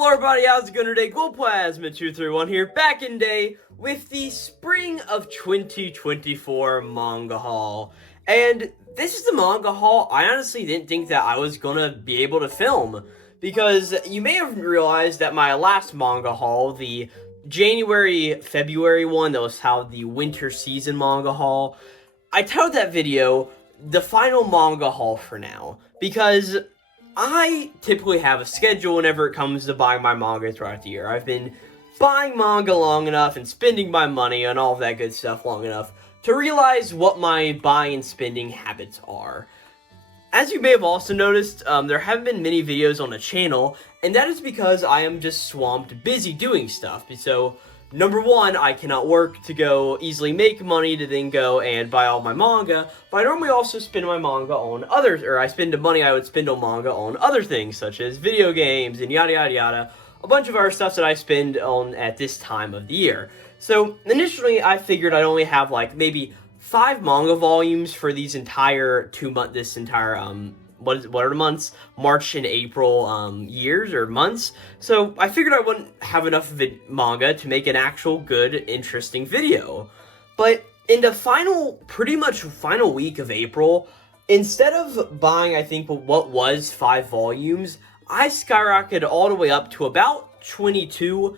Hello everybody, how's it going today? Glowplasma231 here, back in day with the Spring of 2024 manga haul. And this is the manga haul I honestly didn't think that I was gonna be able to film, because you may have realized that my last manga haul, the January-February one, that was how the winter season manga haul, I titled that video the final manga haul for now, because I typically have a schedule whenever it comes to buying my manga throughout the year. I've been buying manga long enough and spending my money on all of that good stuff long enough to realize what my buying and spending habits are. As you may have also noticed, there haven't been many videos on the channel, and that is because I am just swamped busy doing stuff. So, number one, I cannot work to go easily make money to then go and buy all my manga, but I normally also spend my manga on others, or I spend the money I would spend on manga on other things, such as video games and yada yada yada, a bunch of other stuff that I spend on at this time of the year. So, initially, I figured I'd only have, like, maybe 5 manga volumes for these entire what are the months? March and April years or months. So I figured I wouldn't have enough manga to make an actual good, interesting video. But in the pretty much final week of April, instead of buying, I think, what was 5 volumes, I skyrocketed all the way up to about 22.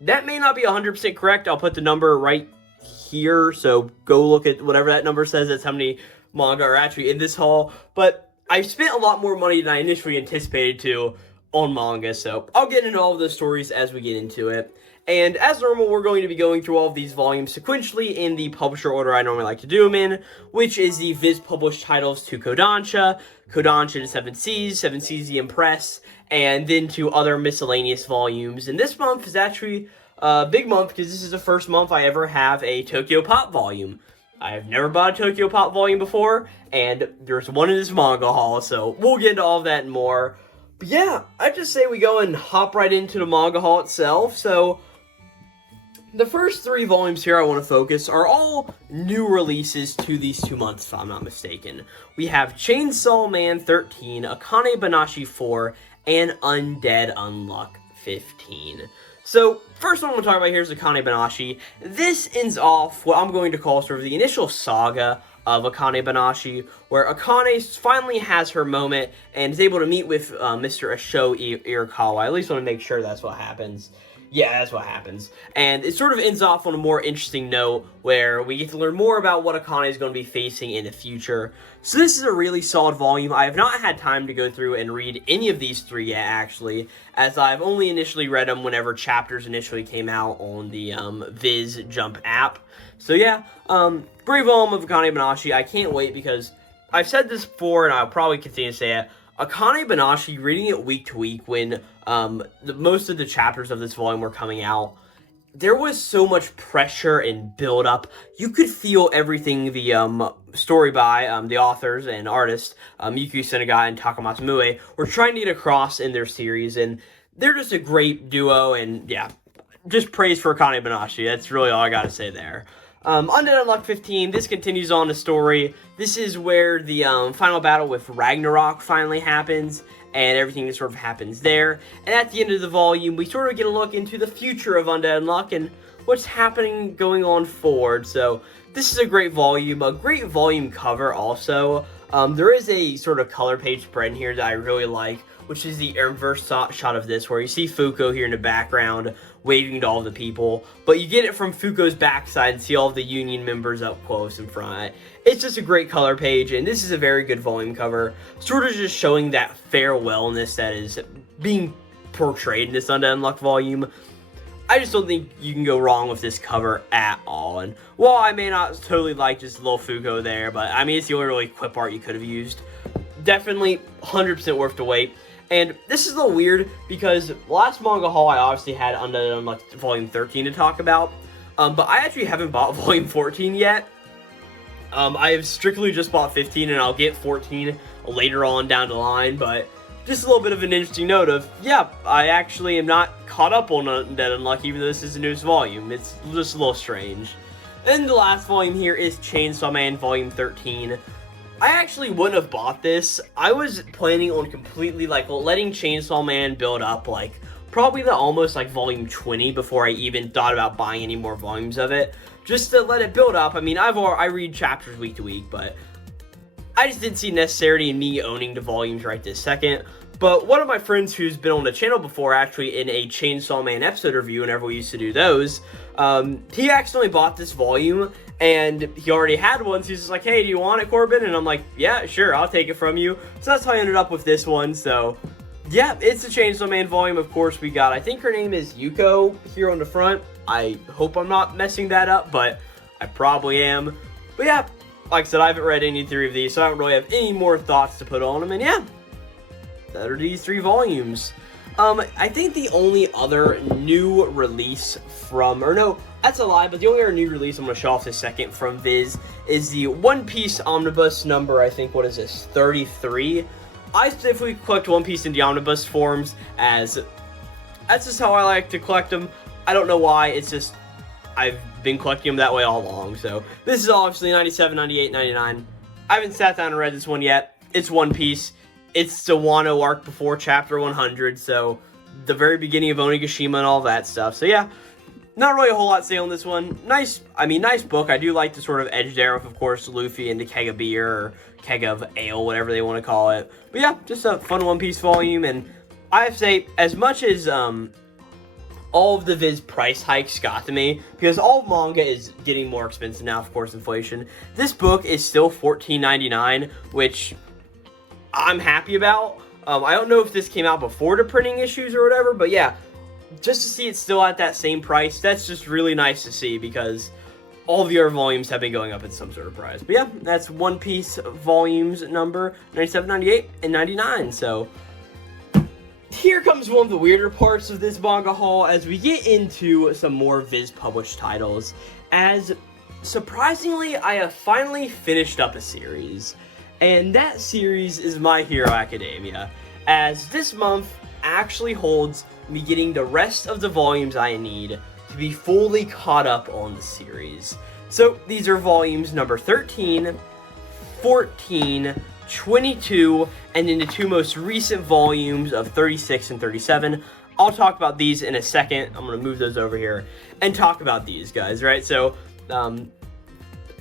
That may not be 100% correct. I'll put the number right here, so go look at whatever that number says. That's how many manga are actually in this haul. But I spent a lot more money than I initially anticipated to on manga, so I'll get into all of those stories as we get into it. And as normal, we're going to be going through all of these volumes sequentially in the publisher order I normally like to do them in, which is the Viz published titles to Kodansha, Kodansha to 7 Seas, 7 Seas The Impress, and then to other miscellaneous volumes. And this month is actually a big month because this is the first month I ever have a Tokyo Pop volume. I have never bought a Tokyo Pop volume before, and there's one in this manga haul, so we'll get into all of that and more. But yeah, I just say we go and hop right into the manga haul itself. So, the first 3 volumes here I want to focus are all new releases to these 2 months, if I'm not mistaken. We have Chainsaw Man 13, Akane Banashi 4, and Undead Unluck 15. So, first one I'm going to talk about here is Akane Banashi. This ends off what I'm going to call sort of the initial saga of Akane Banashi, where Akane finally has her moment and is able to meet with Mr. Asho Irakawa. I at least want to make sure that's what happens. Yeah, that's what happens. And it sort of ends off on a more interesting note where we get to learn more about what Akane is going to be facing in the future. So this is a really solid volume. I have not had time to go through and read any of these 3 yet, actually, as I've only initially read them whenever chapters initially came out on the Viz Jump app. So yeah, great volume of Akane Banashi. I can't wait because I've said this before and I'll probably continue to say it. Akane Banashi, reading it week to week when most of the chapters of this volume were coming out, there was so much pressure and build-up. You could feel everything the story by the authors and artists, Yuki Senegai and Takamatsu Mue, were trying to get across in their series, and they're just a great duo, and yeah, just praise for Akane Banashi. That's really all I gotta say there. Undead Unluck 15, this continues on the story. This is where the final battle with Ragnarok finally happens, and everything that sort of happens there. And at the end of the volume, we sort of get a look into the future of Undead Unluck and what's happening going on forward. So, this is a great volume cover also. There is a sort of color page spread in here that I really like, which is the inverse shot of this, where you see Fuko here in the background waving to all the people, but you get it from Fuko's backside and see all the Union members up close in front. It's just a great color page, and this is a very good volume cover, sort of just showing that farewellness that is being portrayed in this Undead Unluck volume. I just don't think you can go wrong with this cover at all, and while I may not totally like just little Fuko there, but I mean, it's the only really quip art you could have used. Definitely 100% worth the wait. And this is a little weird because last manga haul I obviously had Undead Unluck Volume 13 to talk about, but I actually haven't bought Volume 14 yet. I have strictly just bought 15, and I'll get 14 later on down the line, but just a little bit of an interesting note of, yeah, I actually am not caught up on Undead Unluck, even though this is the newest volume. It's just a little strange. And the last volume here is Chainsaw Man Volume 13. I actually wouldn't have bought this. I was planning on completely, like, letting Chainsaw Man build up, like, probably the almost, like, volume 20 before I even thought about buying any more volumes of it. Just to let it build up. I mean, I read chapters week to week, but I just didn't see necessity in me owning the volumes right this second. But one of my friends who's been on the channel before, actually in a Chainsaw Man episode review, whenever we used to do those, he accidentally bought this volume, and he already had one, so he's just like, hey, do you want it, Corbin? And I'm like, yeah, sure, I'll take it from you. So that's how I ended up with this one. So yeah, it's a Chainsaw Man volume. Of course, we got, I think her name is Yuko here on the front. I hope I'm not messing that up, but I probably am. But yeah, like I said, I haven't read any 3 of these, so I don't really have any more thoughts to put on them. And yeah, that are these 3 volumes. I think the only other new release from, or no, that's a lie, but the only other new release I'm going to show off this second from Viz is the One Piece Omnibus number, I think, what is this, 33? I specifically collect One Piece in the Omnibus forms, as that's just how I like to collect them. I don't know why, it's just, I've been collecting them that way all along. So this is obviously 97, 98, 99. I haven't sat down and read this one yet. It's One Piece. It's the Wano arc before chapter 100, so the very beginning of Onigashima and all that stuff. So yeah, not really a whole lot to say on this one. Nice book. I do like the sort of edge there of course, Luffy and the keg of beer, or keg of ale, whatever they want to call it. But yeah, just a fun One Piece volume, and I have to say, as much as all of the Viz price hikes got to me, because all manga is getting more expensive now, of course, inflation. This book is still $14.99, which I'm happy about. I don't know if this came out before the printing issues or whatever, but yeah, just to see it still at that same price, that's just really nice to see, because all the other volumes have been going up at some sort of price. But yeah, that's One Piece volumes number 97, 98, and 99. So here comes one of the weirder parts of this manga haul as we get into some more Viz published titles. As surprisingly, I have finally finished up a series. And that series is My Hero Academia, as this month actually holds me getting the rest of the volumes I need to be fully caught up on the series. So these are volumes number 13, 14, 22, and then the 2 most recent volumes of 36 and 37. I'll talk about these in a second. I'm going to move those over here and talk about these guys, right? So,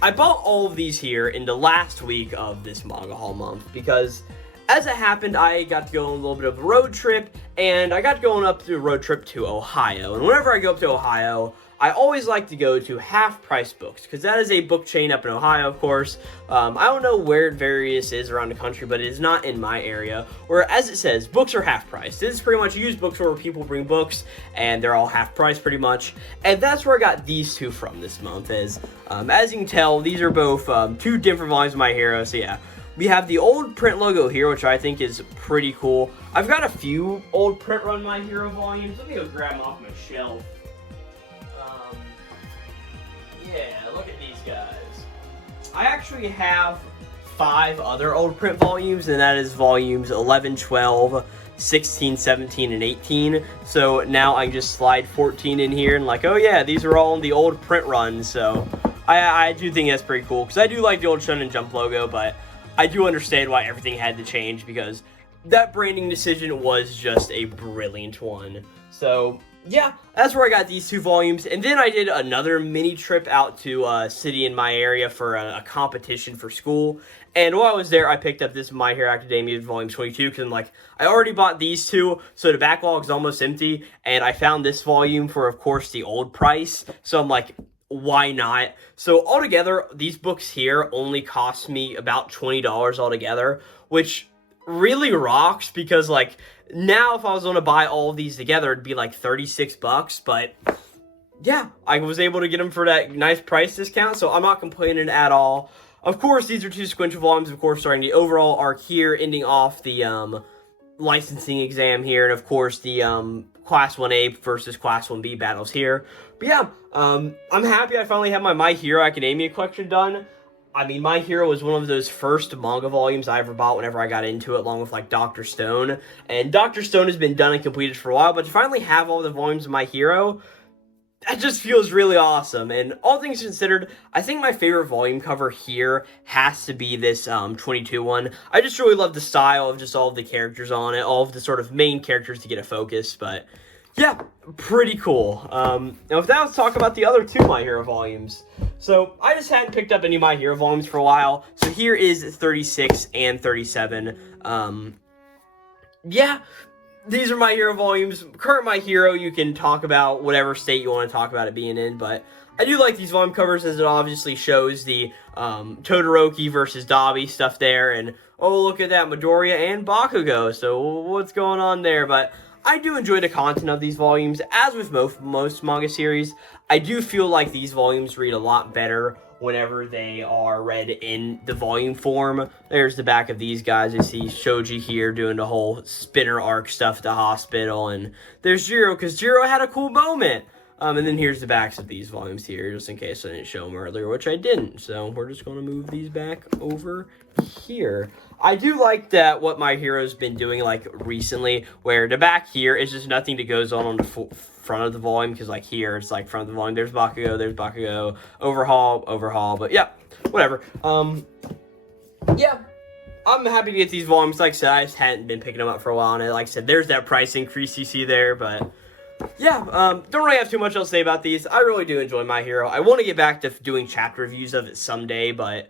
I bought all of these here in the last week of this manga haul month, because as it happened, I got to go on a little bit of a road trip, and I got to go up to a road trip to Ohio. And whenever I go up to Ohio, I always like to go to Half Price Books, because that is a book chain up in Ohio, of course. I don't know where it various is around the country, but it is not in my area, where, as it says, books are half price. This is pretty much a used bookstore where people bring books, and they're all half price pretty much. And that's where I got these 2 from this month, as you can tell, these are both 2 different volumes of My Hero. So yeah, we have the old print logo here, which I think is pretty cool. I've got a few old print run My Hero volumes. Let me go grab them off my shelf. Yeah, look at these guys. I actually have 5 other old print volumes, and that is volumes 11, 12, 16, 17, and 18. So now I can just slide 14 in here, and like, oh yeah, these are all in the old print run. So I do think that's pretty cool, because I do like the old Shonen Jump logo, but I do understand why everything had to change, because that branding decision was just a brilliant one. So yeah, that's where I got these 2 volumes. And then I did another mini trip out to a city in my area for a competition for school. And while I was there, I picked up this My Hero Academia volume 22, because I'm like, I already bought these 2, so the backlog is almost empty. And I found this volume for, of course, the old price. So I'm like, why not? So altogether, these books here only cost me about $20 altogether, which really rocks, because like, now if I was going to buy all of these together, it'd be like 36 bucks, but yeah, I was able to get them for that nice price discount, so I'm not complaining at all. Of course, these are 2 sequential volumes, of course, starting the overall arc here, ending off the licensing exam here, and of course the Class 1A versus Class 1B battles here. But yeah, I'm happy I finally have my Hero Academia collection done. I mean, My Hero was one of those first manga volumes I ever bought whenever I got into it, along with, like, Dr. Stone. And Dr. Stone has been done and completed for a while, but to finally have all the volumes of My Hero, that just feels really awesome. And all things considered, I think my favorite volume cover here has to be this 22 one. I just really love the style of just all of the characters on it, all of the sort of main characters to get a focus. But yeah, pretty cool. Now with that, let's talk about the other two My Hero volumes. So I just hadn't picked up any My Hero volumes for a while. So here is 36 and 37. Yeah. These are My Hero volumes. Current My Hero, you can talk about whatever state you want to talk about it being in, but I do like these volume covers as it obviously shows the Todoroki versus Dabi stuff there, and oh, look at that, Midoriya and Bakugo, so what's going on there? But I do enjoy the content of these volumes. As with most manga series, I do feel like these volumes read a lot better whenever they are read in the volume form. There's the back of these guys. You see Shoji here doing the whole spinner arc stuff at the hospital, and there's Jiro, because Jiro had a cool moment. And then here's the backs of these volumes here, just in case I didn't show them earlier, which I didn't. So we're just going to move these back over here. I do like that what My Hero's been doing, like, recently, where the back here is just nothing that goes on the front of the volume, because, like, here, it's, like, front of the volume, there's Bakugo, overhaul, but, yeah, whatever. Yeah, I'm happy to get these volumes. Like I said, I just hadn't been picking them up for a while, and like I said, there's that price increase you see there, but yeah, don't really have too much else to say about these. I really do enjoy My Hero. I want to get back to doing chapter reviews of it someday, but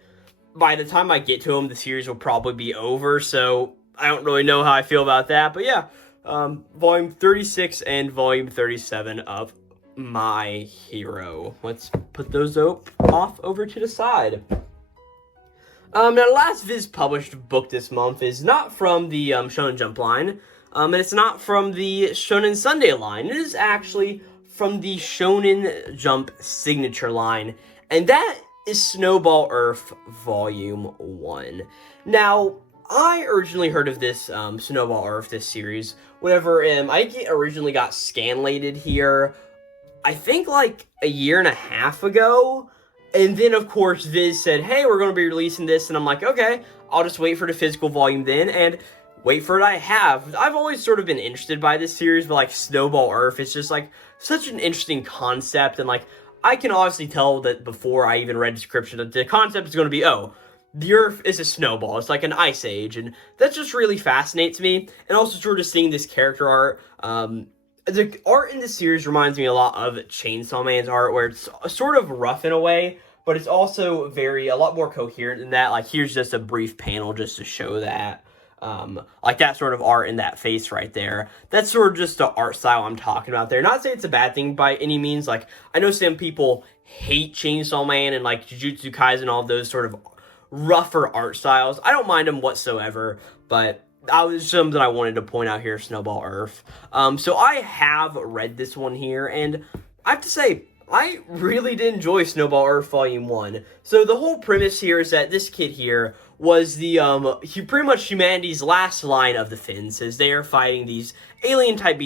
by the time I get to them, the series will probably be over, so I don't really know how I feel about that. But yeah, volume 36 and volume 37 of My Hero. Let's put those off over to the side. Now, the last Viz published book this month is not from the Shonen Jump line, and it's not from the Shonen Sunday line. It is actually from the Shonen Jump signature line, and that is Snowball Earth Volume 1. Now, I originally heard of this Snowball Earth, this series, whenever I originally got scanlated here, I think like a year and a half ago. And then, of course, Viz said, hey, we're going to be releasing this. And I'm like, okay, I'll just wait for the physical volume then. And wait for it, I have. I've always sort of been interested by this series, but like Snowball Earth, it's just like such an interesting concept. And like, I can obviously tell that before I even read the description that the concept is going to be, oh, the Earth is a snowball. It's like an ice age. And that just really fascinates me. And also sort of seeing this character art. The art in this series reminds me a lot of Chainsaw Man's art, where it's sort of rough in a way, but it's also a lot more coherent than that. Like, here's just a brief panel just to show that. Like that sort of art in that face right there. That's sort of just the art style I'm talking about there. Not to say it's a bad thing by any means. Like, I know some people hate Chainsaw Man and like Jujutsu Kaisen and all those sort of rougher art styles. I don't mind them whatsoever, but that was something I wanted to point out here, Snowball Earth. So I have read this one here, and I have to say, I really did enjoy Snowball Earth Volume 1. So the whole premise here is that this kid here was pretty much humanity's last line of the Finns, as they are fighting these alien-type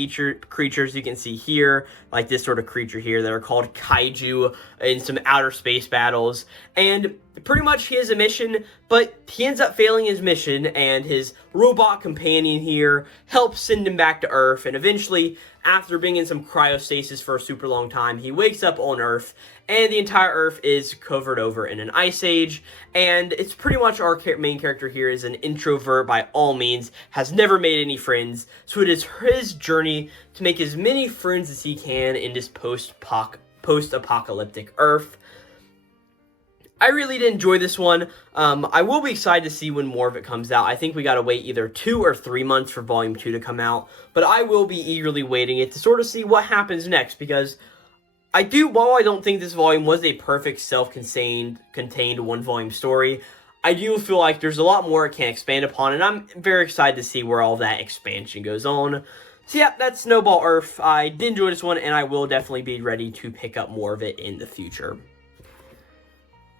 creatures you can see here, like this sort of creature here that are called kaiju in some outer space battles. And pretty much he has a mission, but he ends up failing his mission, and his robot companion here helps send him back to Earth, and eventually, after being in some cryostasis for a super long time, he wakes up on Earth, and the entire Earth is covered over in an ice age, and it's pretty much our main character here is an introvert by all means, has never made any friends, so it is his journey to make as many friends as he can in this post-apocalyptic Earth. I really did enjoy this one. I will be excited to see when more of it comes out. I think we gotta wait either 2 or 3 months for Volume 2 to come out, but I will be eagerly waiting it to sort of see what happens next, because while I don't think this volume was a perfect self-contained one-volume story, I do feel like there's a lot more it can expand upon, and I'm very excited to see where all that expansion goes on. So yeah, that's Snowball Earth. I did enjoy this one, and I will definitely be ready to pick up more of it in the future.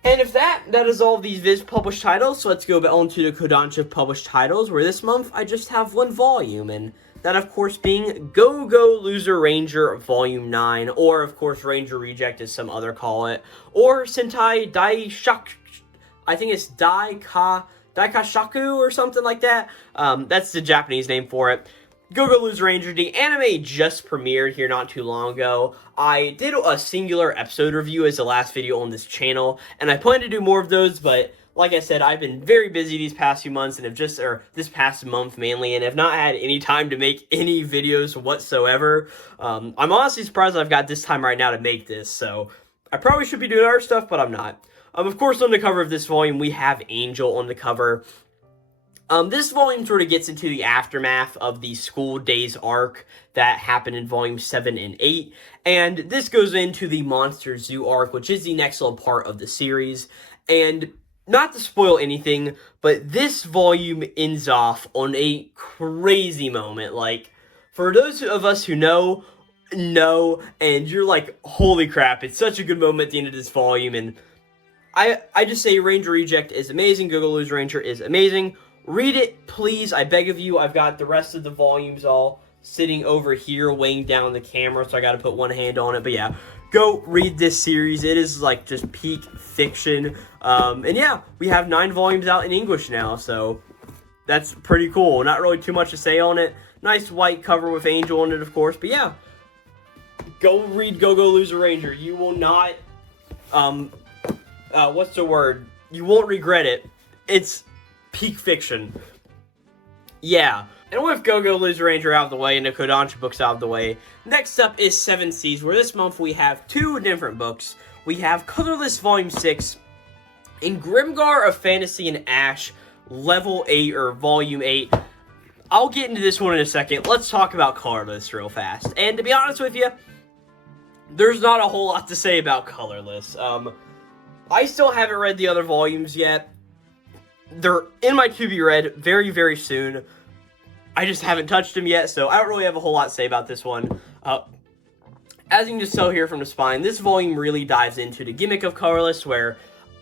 And if that is all of these Viz published titles, so let's go on to the Kodansha published titles, where this month I just have one volume, and that of course being Go Go Loser Ranger Volume 9, or of course Ranger Reject as some other call it, or Sentai Daishaku, I think it's Daikashaku or something like that. That's the Japanese name for it. Go Lose Ranger, the anime just premiered here not too long ago. I did a singular episode review as the last video on this channel, and I plan to do more of those, but like I said, I've been very busy these past few months, and this past month mainly, and have not had any time to make any videos whatsoever. I'm honestly surprised I've got this time right now to make this, so I probably should be doing other stuff, but I'm not. Of course, on the cover of this volume, we have Angel on the cover. This volume sort of gets into the aftermath of the School Days arc that happened in volume 7 and 8, and this goes into the Monster Zoo arc, which is the next little part of the series, and not to spoil anything, but this volume ends off on a crazy moment. Like, for those of us who know, and you're like, holy crap, it's such a good moment at the end of this volume, and I just say Ranger Reject is amazing, Go Lose Ranger is amazing. Read it, please, I beg of you. I've got the rest of the volumes all sitting over here weighing down the camera, so I gotta put one hand on it, but yeah. Go read this series. It is like just peak fiction. And yeah, we have 9 volumes out in English now, so that's pretty cool. Not really too much to say on it. Nice white cover with Angel on it, of course, but yeah. Go read Go Lose a Ranger. You will not, what's the word? You won't regret it. It's peak fiction. Yeah. And with Go Lose Ranger out of the way and the Kodansha books out of the way, next up is Seven Seas, where this month we have 2 different books. We have Colorless Volume 6 and Grimgar of Fantasy and Ash, Level 8 or Volume 8. I'll get into this one in a second. Let's talk about Colorless real fast. And to be honest with you, there's not a whole lot to say about Colorless. I still haven't read the other volumes yet. They're in my to be read very, very soon. I just haven't touched them yet, so I don't really have a whole lot to say about this one. As you can just tell here from the spine, this volume really dives into the gimmick of Colorless, where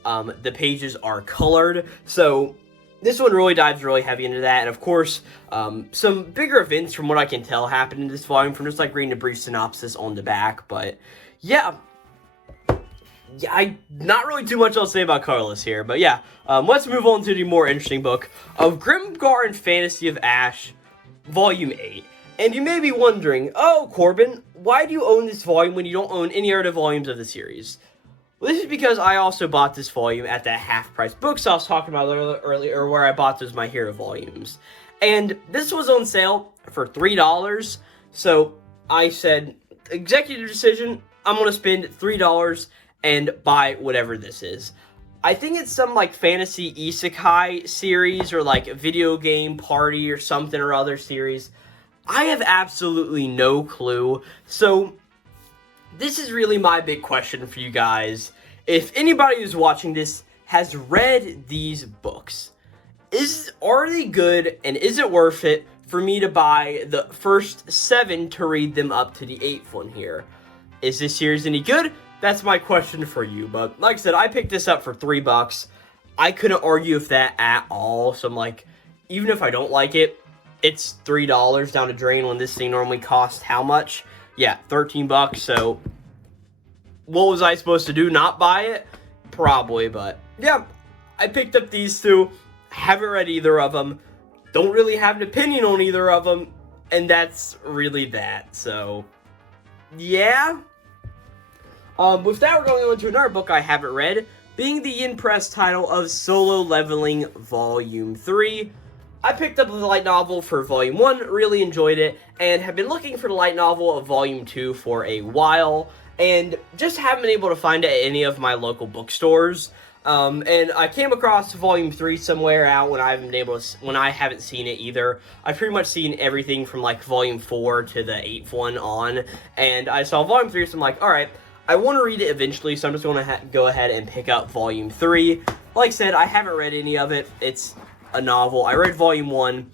the pages are colored. So this one really dives really heavy into that, and of course, some bigger events from what I can tell happened in this volume from just like reading a brief synopsis on the back. But yeah, not really too much else to say about Colorless here, but yeah, let's move on to the more interesting book of Grimgar and Fantasy of Ash, Volume 8. And you may be wondering, oh, Corbin, why do you own this volume when you don't own any other volumes of the series? Well, this is because I also bought this volume at that half-price books I was talking about earlier, where I bought those My Hero volumes. And this was on sale for $3, so I said, executive decision, I'm going to spend $3 and buy whatever this is. I think it's some like fantasy isekai series or like a video game party or something or other series. I have absolutely no clue. So this is really my big question for you guys. If anybody who's watching this has read these books, are they good, and is it worth it for me to buy the first 7 to read them up to the 8th one here? Is this series any good? That's my question for you. But like I said, I picked this up for $3. I couldn't argue with that at all. So I'm like, even if I don't like it, it's $3 down the drain when this thing normally costs how much? Yeah, 13 bucks. So what was I supposed to do? Not buy it? Probably, but yeah, I picked up these 2. Haven't read either of them. Don't really have an opinion on either of them. And that's really that. So yeah. With that, we're going on to another book I haven't read, being the in-press title of Solo Leveling Volume 3. I picked up the light novel for Volume 1, really enjoyed it, and have been looking for the light novel of Volume 2 for a while, and just haven't been able to find it at any of my local bookstores. And I came across Volume 3 somewhere out when I haven't seen it either. I've pretty much seen everything from like Volume 4 to the 8th one on, and I saw Volume 3, so I'm like, alright, I want to read it eventually, so I'm just going to go ahead and pick up Volume 3. Like I said, I haven't read any of it. It's a novel. I read Volume 1.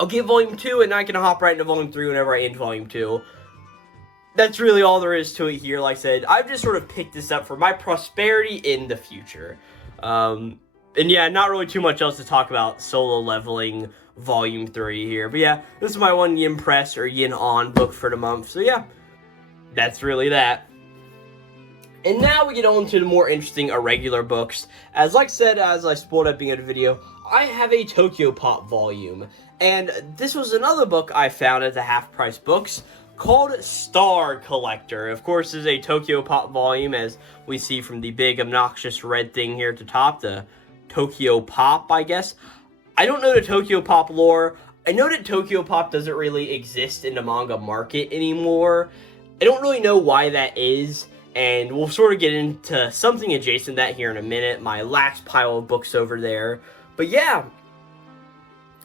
I'll get Volume 2, and I can hop right into Volume 3 whenever I end Volume 2. That's really all there is to it here. Like I said, I've just sort of picked this up for my prosperity in the future. And yeah, not really too much else to talk about Solo Leveling Volume 3 here. But yeah, this is my one Yin Press or Yin On book for the month. So yeah, that's really that. And now we get on to the more interesting irregular books. As like I said, as I spoiled at the beginning of the video, I have a Tokyo Pop volume, and this was another book I found at the Half Price Books called Star Collector. Of course, this is a Tokyo Pop volume, as we see from the big obnoxious red thing here at the top, the Tokyo Pop, I guess. I don't know the Tokyo Pop lore. I know that Tokyo Pop doesn't really exist in the manga market anymore. I don't really know why that is, and we'll sort of get into something adjacent to that here in a minute, my last pile of books over there. But yeah,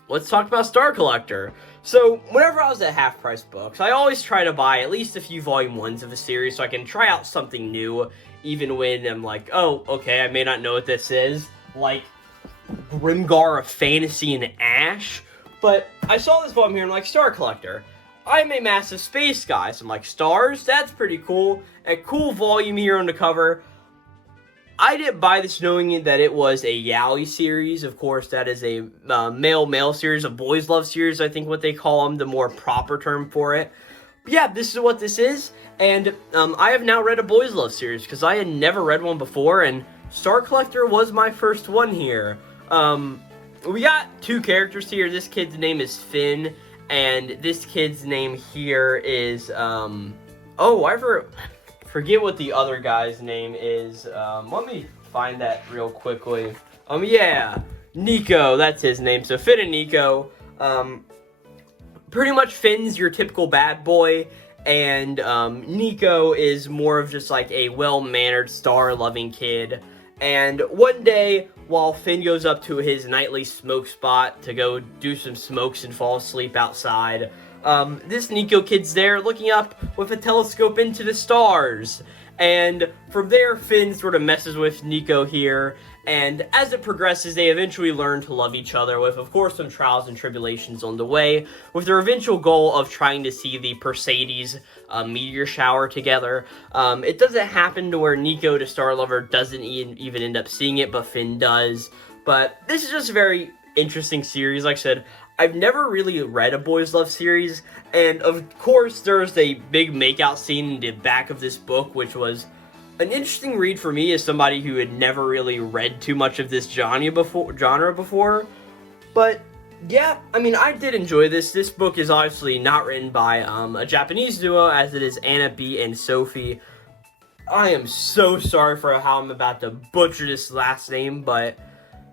let's talk about Star Collector. So, whenever I was at Half Price Books, I always try to buy at least a few volume 1s of a series so I can try out something new, even when I'm like, oh, okay, I may not know what this is, like Grimgar of Fantasy and Ash. But I saw this volume here and I'm like, Star Collector. I'm a massive space guy, so I'm like, stars? That's pretty cool. A cool volume here on the cover. I didn't buy this knowing that it was a yaoi series. Of course, that is a male series, a boys love series, I think what they call them, the more proper term for it. But yeah, this is what this is, and I have now read a boys love series, because I had never read one before, and Star Collector was my first one here. We got two characters here. This kid's name is Finn, and this kid's name here is, forget what the other guy's name is. Let me find that real quickly. Yeah, Nico, that's his name. So Finn and Nico, pretty much Finn's your typical bad boy, and Nico is more of just like a well-mannered, star-loving kid. And one day, while Finn goes up to his nightly smoke spot to go do some smokes and fall asleep outside, this Nico kid's there looking up with a telescope into the stars. And from there, Finn sort of messes with Nico here. And as it progresses, they eventually learn to love each other with, of course, some trials and tribulations on the way, with their eventual goal of trying to see the Perseids meteor shower together. It doesn't happen to where Nico, the star lover, doesn't even end up seeing it, but Finn does. But this is just a very interesting series. Like I said, I've never really read a boys love series, and of course there's a big makeout scene in the back of this book, which was an interesting read for me as somebody who had never really read too much of this genre before. But yeah, I mean, I did enjoy this. This book is obviously not written by a Japanese duo, as it is Anna B and Sophie. I am so sorry for how I'm about to butcher this last name, but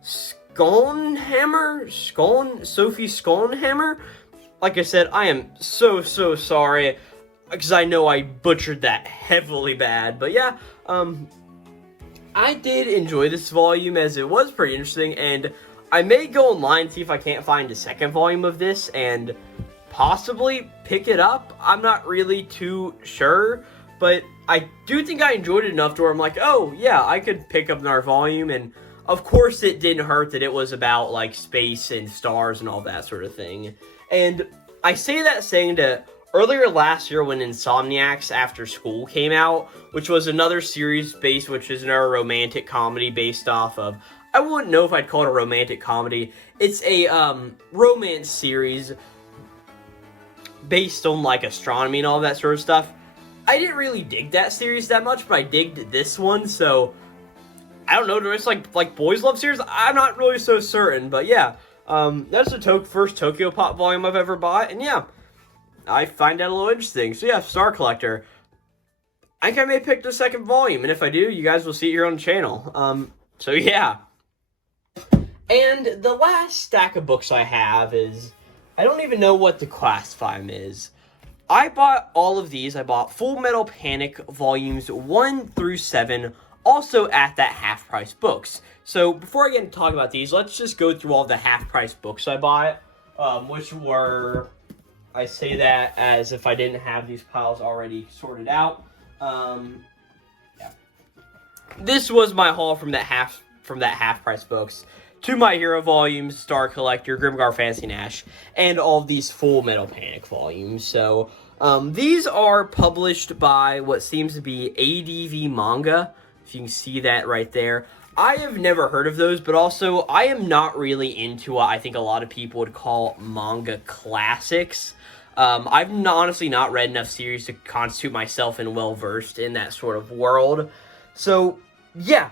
Sophie Skollenhammer? Like I said, I am so sorry, because I know I butchered that heavily bad. But yeah, I did enjoy this volume, as it was pretty interesting, and I may go online and see if I can't find a second volume of this and possibly pick it up. I'm not really too sure, but I do think I enjoyed it enough to where I'm like, oh yeah, I could pick up another volume. And of course it didn't hurt that it was about like space and stars and all that sort of thing. And I say that saying that earlier last year when Insomniacs After School came out, which was another series which is another romantic comedy based off of, I wouldn't know if I'd call it a romantic comedy. It's a romance series based on like astronomy and all that sort of stuff. I didn't really dig that series that much, but I digged this one, so I don't know, it's like boys love series. I'm not really so certain, but yeah, that's the first Tokyo Pop volume I've ever bought, and yeah, I find that a little interesting. So yeah, Star Collector. I think I may pick the second volume, and if I do, you guys will see it here on the channel. So yeah. And the last stack of books I have is, I don't even know what to classify them is. I bought all of these. I bought Full Metal Panic volumes 1 through 7, also at that Half Price Books. So before I get into talking about these, let's just go through all the Half Price books I bought, which were, I say that as if I didn't have these piles already sorted out. Yeah. This was my haul from that Half Price Books. 2 My Hero volumes, Star Collector, Grimgar Fantasy and Ash, and all of these Full Metal Panic volumes. So, these are published by what seems to be ADV Manga, if you can see that right there. I have never heard of those, but also, I am not really into what I think a lot of people would call manga classics. I've honestly not read enough series to constitute myself in well-versed in that sort of world. So, yeah.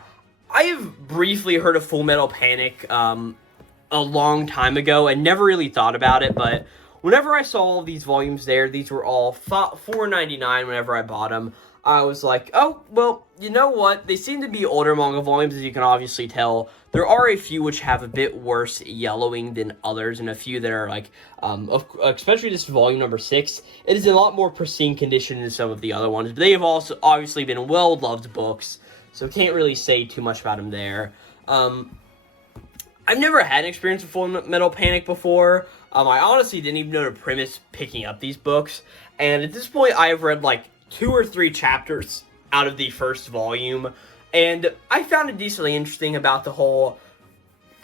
I have briefly heard of Full Metal Panic, a long time ago and never really thought about it, but whenever I saw all these volumes there, these were all $4.99 whenever I bought them. I was like, oh, well, you know what? They seem to be older manga volumes, as you can obviously tell. There are a few which have a bit worse yellowing than others, and a few that are like, especially this volume number 6. It is in a lot more pristine condition than some of the other ones, but they have also obviously been well-loved books, so can't really say too much about them there. I've never had an experience with Full Metal Panic before. I honestly didn't even know the premise picking up these books, and at this point, I have read like 2 or 3 chapters out of the first volume, and I found it decently interesting about the whole,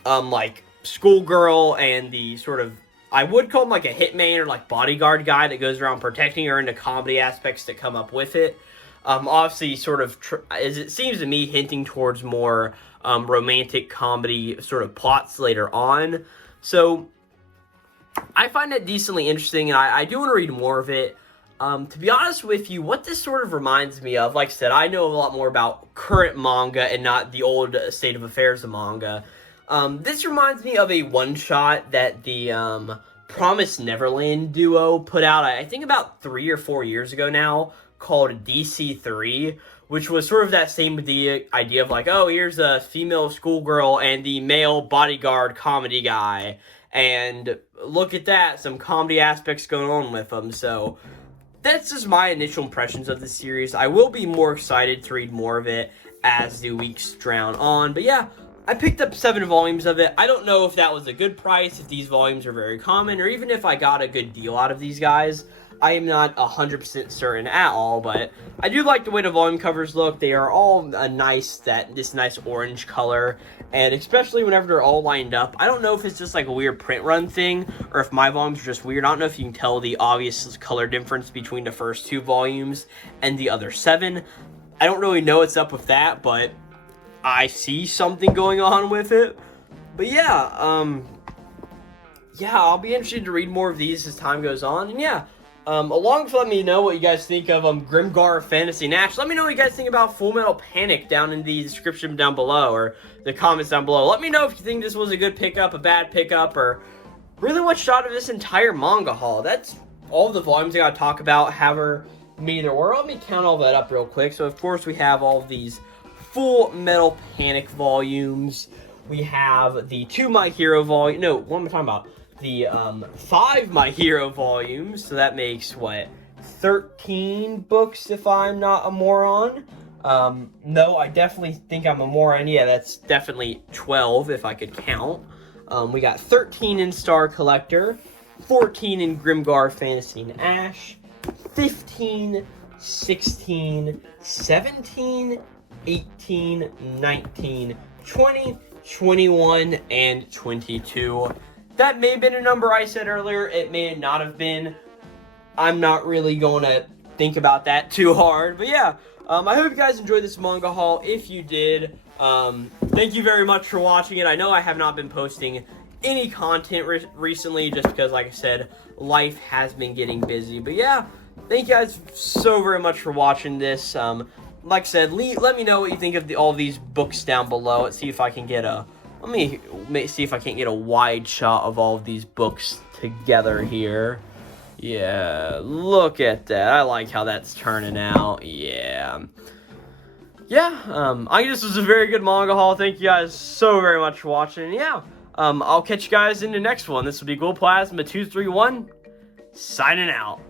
like, schoolgirl and the sort of, I would call him like a hitman or like bodyguard guy that goes around protecting her, and the comedy aspects that come up with it. Obviously, sort of, as it seems to me, hinting towards more romantic comedy sort of plots later on. So, I find that decently interesting, and I do want to read more of it. To be honest with you, what this sort of reminds me of, like I said, I know a lot more about current manga and not the old state of affairs of manga. This reminds me of a one-shot that the Promised Neverland duo put out, I think about 3 or 4 years ago now, called DC3, which was sort of that same idea of like, oh, here's a female schoolgirl and the male bodyguard comedy guy, and look at that, some comedy aspects going on with them. So that's just my initial impressions of the series. I will be more excited to read more of it as the weeks drown on. But yeah, I picked up 7 volumes of it. I don't know if that was a good price, if these volumes are very common, or even if I got a good deal out of these guys. I am not 100% certain at all, but I do like the way the volume covers look. They are all this nice orange color, and especially whenever they're all lined up. I don't know if it's just like a weird print run thing, or if my volumes are just weird. I don't know if you can tell the obvious color difference between the first 2 volumes and the other 7. I don't really know what's up with that, but I see something going on with it. But yeah, I'll be interested to read more of these as time goes on, and yeah. Along with letting me know what you guys think of Grimgar Fantasy Nash, let me know what you guys think about Full Metal Panic down in the description down below, or the comments down below. Let me know if you think this was a good pickup, a bad pickup, or really what shot of this entire manga haul. That's all the volumes I gotta talk about, however many there were. Let me count all that up real quick. So, of course, we have all of these Full Metal Panic volumes. We have the 2 My Hero volume. No, what am I talking about? The 5 My Hero volumes, so that makes, 13 books if I'm not a moron? No, I definitely think I'm a moron. Yeah, that's definitely 12 if I could count. We got 13 in Star Collector, 14 in Grimgar Fantasy Nash, 15, 16, 17, 18, 19, 20, 21, and 22. That may have been a number I said earlier. It may not have been. I'm not really going to think about that too hard. But yeah, I hope you guys enjoyed this manga haul. If you did, thank you very much for watching it. I know I have not been posting any content recently just because, like I said, life has been getting busy. But yeah, thank you guys so very much for watching this. Like I said, let me know what you think of all these books down below. Let's see if I can get let me see if I can't get a wide shot of all of these books together here. Yeah, look at that. I like how that's turning out. Yeah. I guess this was a very good manga haul. Thank you guys so very much for watching. Yeah, I'll catch you guys in the next one. This will be Glowplasma231 signing out.